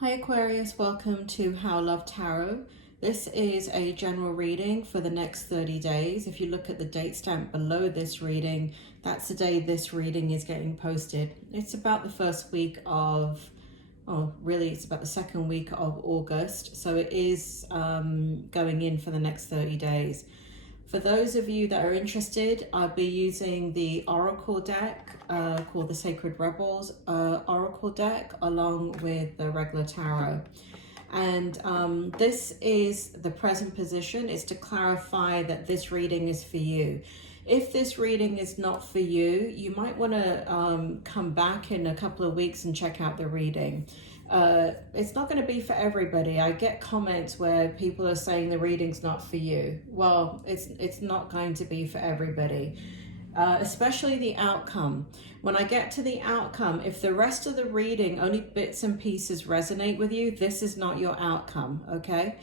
Hi Aquarius, welcome to How Love Tarot. This is a general reading for the next 30 days. If you look at the date stamp below this reading, that's the day this reading is getting posted. It's about the first week of, really it's about the second week of August. So it is going in for the next 30 days. For those of you that are interested, I'll be using the Oracle deck called the Sacred Rebels Oracle deck along with the regular tarot. And this is the present position. It's to clarify that this reading is for you. If this reading is not for you, you might want to come back in a couple of weeks and check out the reading. It's not going to be for everybody. I get comments where people are saying the reading's not for you. Well, it's not going to be for everybody, especially the outcome. When I get to the outcome, if the rest of the reading, only bits and pieces resonate with you, this is not your outcome, okay?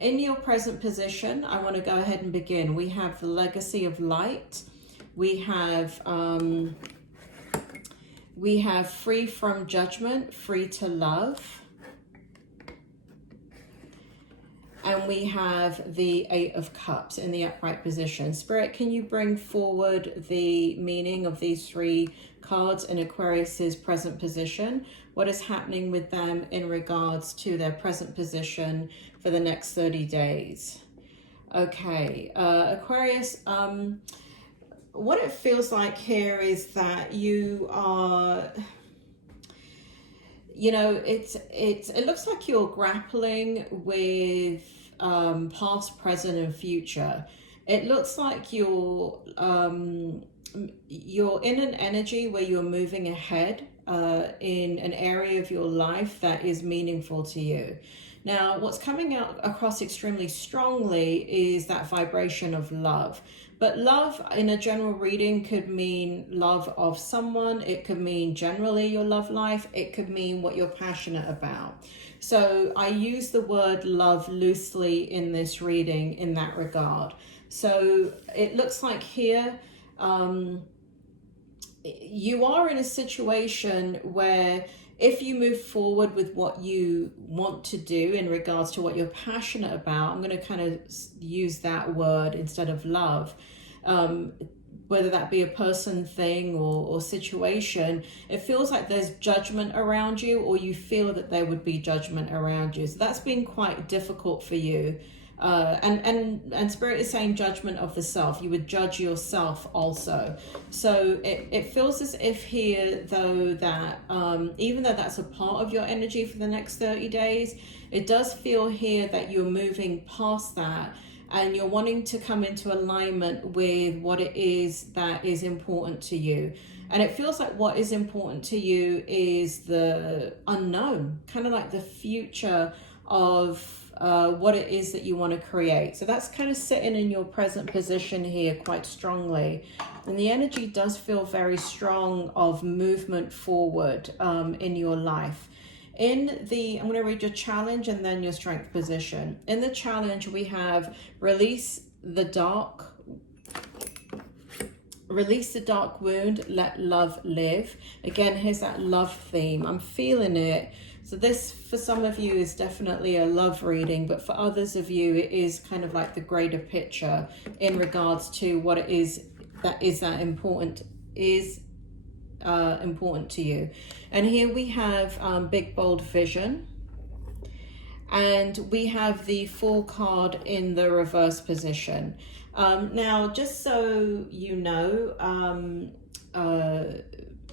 In your present position, I want to go ahead and begin. We have the legacy of light. We have free from judgment, free to love. And we have the Eight of Cups in the upright position. Spirit, can you bring forward the meaning of these three cards in Aquarius's present position? What is happening with them in regards to their present position for the next 30 days? Okay, Aquarius, what it feels like here is that you are, you know, it looks like you're grappling with past, present, and future. It looks like you're in an energy where you're moving ahead in an area of your life that is meaningful to you. Now, what's coming out across extremely strongly is that vibration of love. But love in a general reading could mean love of someone. It could mean generally your love life. It could mean what you're passionate about. So I use the word love loosely in this reading in that regard. So it looks like here you are in a situation where if you move forward with what you want to do in regards to what you're passionate about, I'm going to kind of use that word instead of love, whether that be a person, thing, or situation, it feels like there's judgment around you, or you feel that there would be judgment around you. So that's been quite difficult for you. And Spirit is saying judgment of the self. You would judge yourself also. So it feels as if here, though, that even though that's a part of your energy for the next 30 days, it does feel here that you're moving past that and you're wanting to come into alignment with what it is that is important to you. And it feels like what is important to you is the unknown, kind of like the future of what it is that you want to create. So that's kind of sitting in your present position here quite strongly. And the energy does feel very strong of movement forward in your life. I'm going to read your challenge and then your strength position. In the challenge, we have release the dark wound, let love live. Again, here's that love theme. I'm feeling it. So this, for some of you, is definitely a love reading, but for others of you, it is kind of like the greater picture in regards to what it is that important to you. And here we have big, bold vision. And we have the Fool card in the reverse position. Now, just so you know,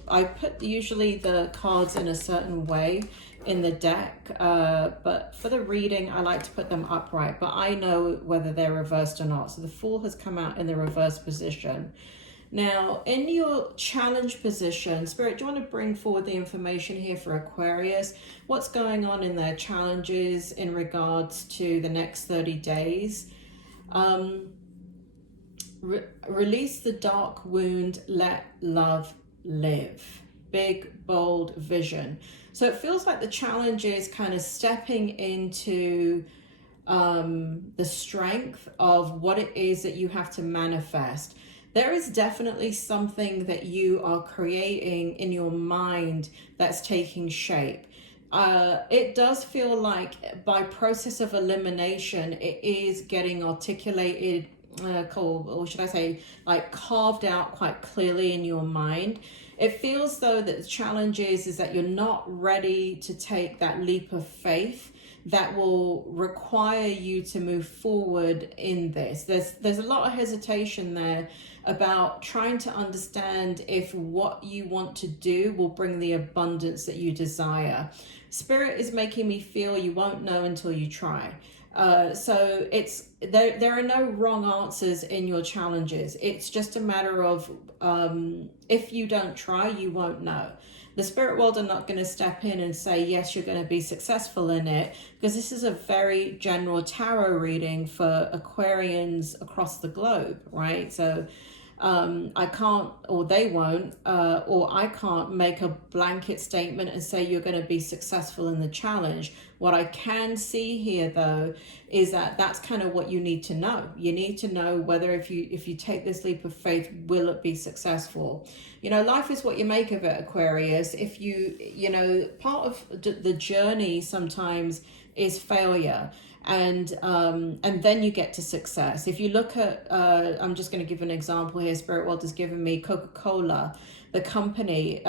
I put usually the cards in a certain way in the deck, but for the reading I like to put them upright, but I know whether they're reversed or not. So the Fool has come out in the reverse position. Now in your challenge position, Spirit, do you want to bring forward the information here for Aquarius? What's going on in their challenges in regards to the next 30 days? Release the dark wound, let love live. Big, bold vision. So it feels like the challenge is kind of stepping into the strength of what it is that you have to manifest. There is definitely something that you are creating in your mind that's taking shape. it does feel like by process of elimination, it is getting articulated, or should I say, like carved out quite clearly in your mind. It feels though that the challenge is that you're not ready to take that leap of faith that will require you to move forward in this. There's a lot of hesitation there about trying to understand if what you want to do will bring the abundance that you desire. Spirit is making me feel you won't know until you try. So it's there are no wrong answers in your challenges. It's just a matter of if you don't try, you won't know. The spirit world are not going to step in and say, yes, you're going to be successful in it, because this is a very general tarot reading for Aquarians across the globe, right? So I can't, or they won't, or I can't make a blanket statement and say you're going to be successful in the challenge. What I can see here, though, is that that's kind of what you need to know. You need to know whether if you take this leap of faith, will it be successful? You know, life is what you make of it, Aquarius. If you know, part of the journey sometimes is failure. And then you get to success. If you look at, I'm just going to give an example here. Spirit World has given me Coca-Cola. The company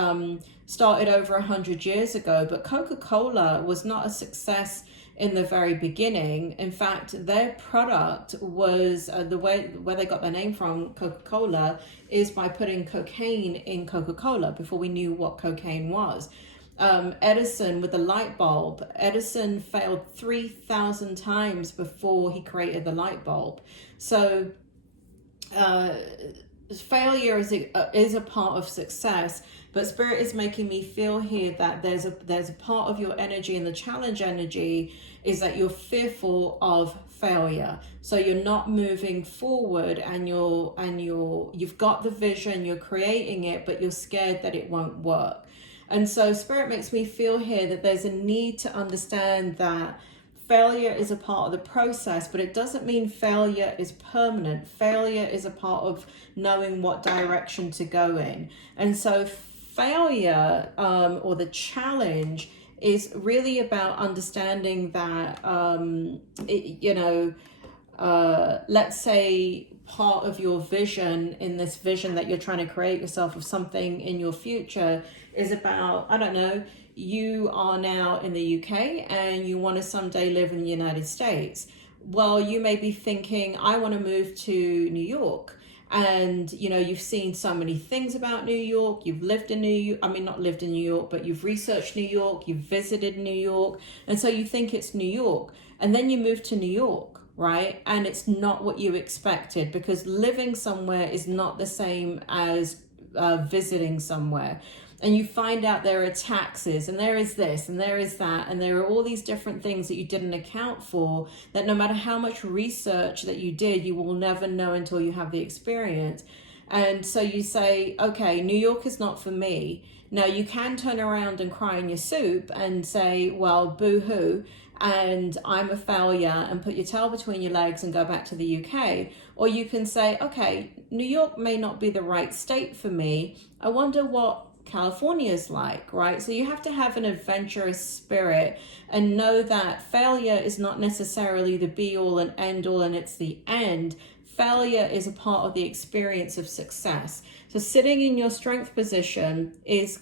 started over 100 years ago, but Coca-Cola was not a success in the very beginning. In fact, their product was where they got their name from, Coca-Cola, is by putting cocaine in Coca-Cola before we knew what cocaine was. Edison with the light bulb, Edison failed 3,000 times before he created the light bulb. So failure is a part of success, but Spirit is making me feel here that there's a part of your energy, and the challenge energy is that you're fearful of failure. So you're not moving forward, and you've got the vision, you're creating it, but you're scared that it won't work. And so Spirit makes me feel here that there's a need to understand that failure is a part of the process, but it doesn't mean failure is permanent. Failure is a part of knowing what direction to go in. And so failure, or the challenge, is really about understanding that, let's say part of your vision, in this vision that you're trying to create yourself of something in your future, is about, I don't know, you are now in the UK and you want to someday live in the United States. Well, you may be thinking, I want to move to New York. And, you know, you've seen so many things about New York. You've lived in New York. I mean, not lived in New York, but you've researched New York. You've visited New York. And so you think it's New York. And then you move to New York, right? And it's not what you expected, because living somewhere is not the same as visiting somewhere. And you find out there are taxes, and there is this, and there is that, and there are all these different things that you didn't account for, that no matter how much research that you did, you will never know until you have the experience. And so you say, okay, New York is not for me. Now you can turn around and cry in your soup and say, well, boo-hoo, and I'm a failure, and put your tail between your legs and go back to the UK. Or you can say, okay, New York may not be the right state for me. I wonder what California's like, right? So you have to have an adventurous spirit and know that failure is not necessarily the be all and end all, and it's the end. Failure is a part of the experience of success. So sitting in your strength position is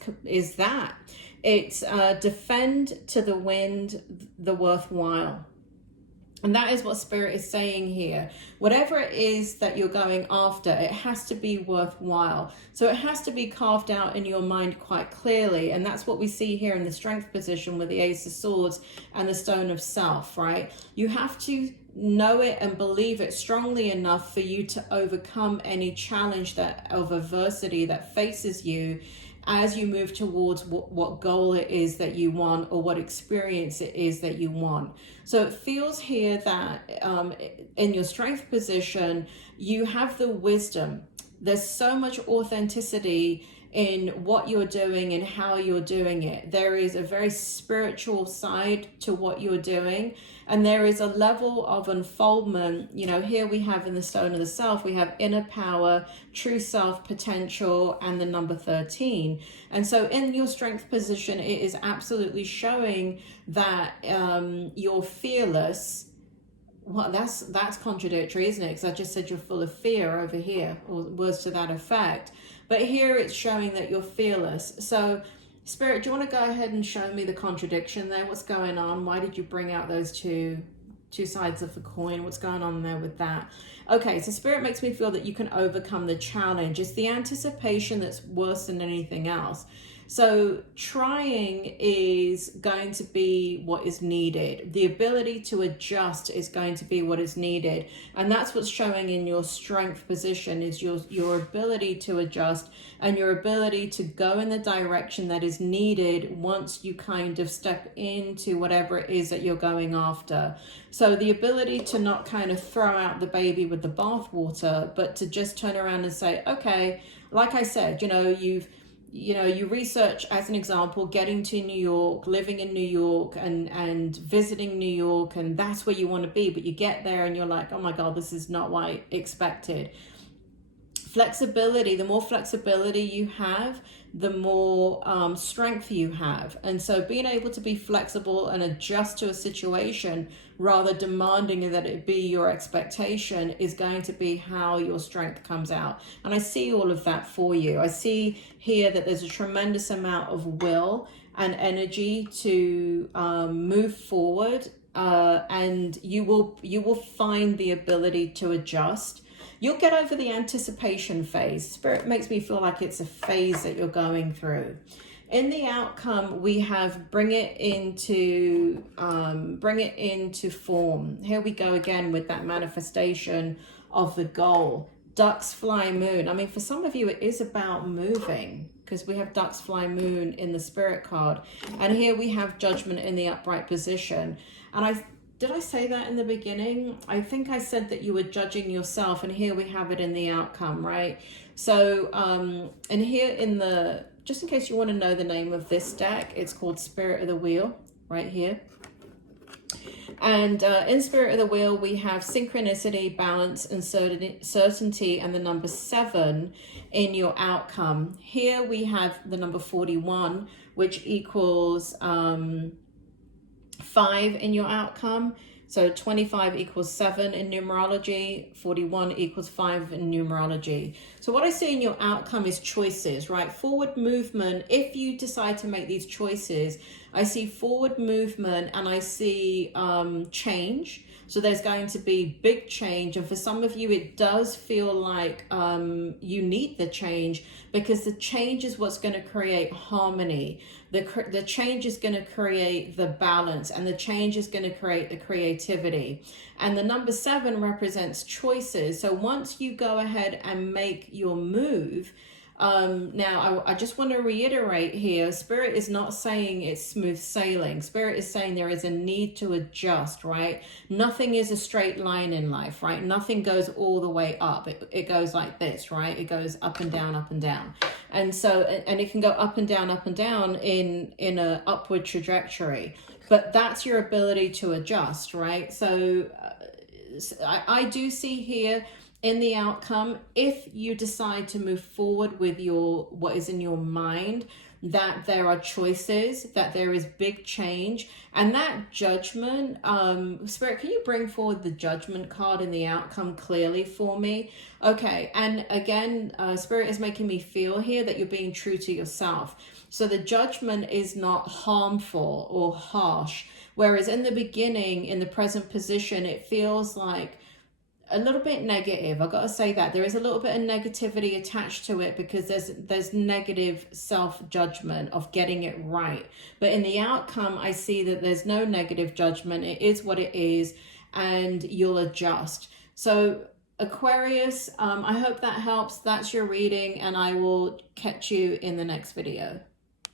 that. It's defend to the wind the worthwhile. And that is what Spirit is saying here. Whatever it is that you're going after, it has to be worthwhile. So it has to be carved out in your mind quite clearly. And that's what we see here in the strength position with the Ace of Swords and the Stone of Self, right? You have to know it and believe it strongly enough for you to overcome any challenge of adversity that faces you as you move towards what goal it is that you want, or what experience it is that you want. So it feels here that in your strength position, you have the wisdom. There's so much authenticity in what you're doing and how you're doing it. There is a very spiritual side to what you're doing, and there is a level of unfoldment. You know, here we have in the Stone of the Self, we have inner power, true self potential, and the number 13. And so in your strength position, it is absolutely showing that you're fearless. Well, that's contradictory, isn't it? Because I just said you're full of fear over here, or words to that effect. But here it's showing that you're fearless. So, Spirit, do you want to go ahead and show me the contradiction there? What's going on? Why did you bring out those two sides of the coin? What's going on there with that? Okay, so Spirit makes me feel that you can overcome the challenge. It's the anticipation that's worse than anything else. So trying is going to be what is needed. The ability to adjust is going to be what is needed. And that's what's showing in your strength position, is your ability to adjust and your ability to go in the direction that is needed once you kind of step into whatever it is that you're going after. So the ability to not kind of throw out the baby with the bathwater, but to just turn around and say, okay, like I said, you research, as an example, getting to New York, living in New York and visiting New York, and that's where you want to be. But you get there and you're like, oh my God, this is not what I expected. Flexibility, the more flexibility you have, the more strength you have. And so being able to be flexible and adjust to a situation rather demanding that it be your expectation is going to be how your strength comes out. And I see all of that for you. I see here that there's a tremendous amount of will and energy to move forward, and you will find the ability to adjust. You'll get over the anticipation phase. Spirit makes me feel like it's a phase that you're going through. In the outcome, we have bring it into form. Here we go again with that manifestation of the goal. Ducks fly moon. I mean, for some of you, it is about moving, because we have ducks fly moon in the spirit card. And here we have judgment in the upright position. And did I say that in the beginning? I think I said that you were judging yourself, and here we have it in the outcome, right? So, and here in the, just in case you want to know the name of this deck, it's called Spirit of the Wheel, right here. And in Spirit of the Wheel, we have synchronicity, balance, and certainty, and the number 7 in your outcome. Here we have the number 41, which equals 5 in your outcome. So 25 equals 7 in numerology, 41 equals 5 in numerology. So what I see in your outcome is choices, right? Forward movement. If you decide to make these choices, I see forward movement, and I see change. So there's going to be big change. And for some of you, it does feel like you need the change, because the change is what's going to create harmony. The change is going to create the balance, and the change is going to create the creativity. And the number 7 represents choices. So once you go ahead and make your move, now I just want to reiterate here, Spirit is not saying it's smooth sailing. Spirit is saying there is a need to adjust, right? Nothing is a straight line in life, right? Nothing goes all the way up. It goes like this, right? It goes up and down, up and down. And so, and it can go up and down in a upward trajectory, but that's your ability to adjust, right? So I do see here in the outcome, if you decide to move forward with what is in your mind, that there are choices, that there is big change, and that judgment, Spirit, can you bring forward the judgment card in the outcome clearly for me? Okay, and again, Spirit is making me feel here that you're being true to yourself. So the judgment is not harmful or harsh, whereas in the beginning, in the present position, it feels like a little bit negative. I've got to say that there is a little bit of negativity attached to it, because there's negative self-judgment of getting it right. But in the outcome, I see that there's no negative judgment. It is what it is, and you'll adjust. So Aquarius, I hope that helps. That's your reading, and I will catch you in the next video.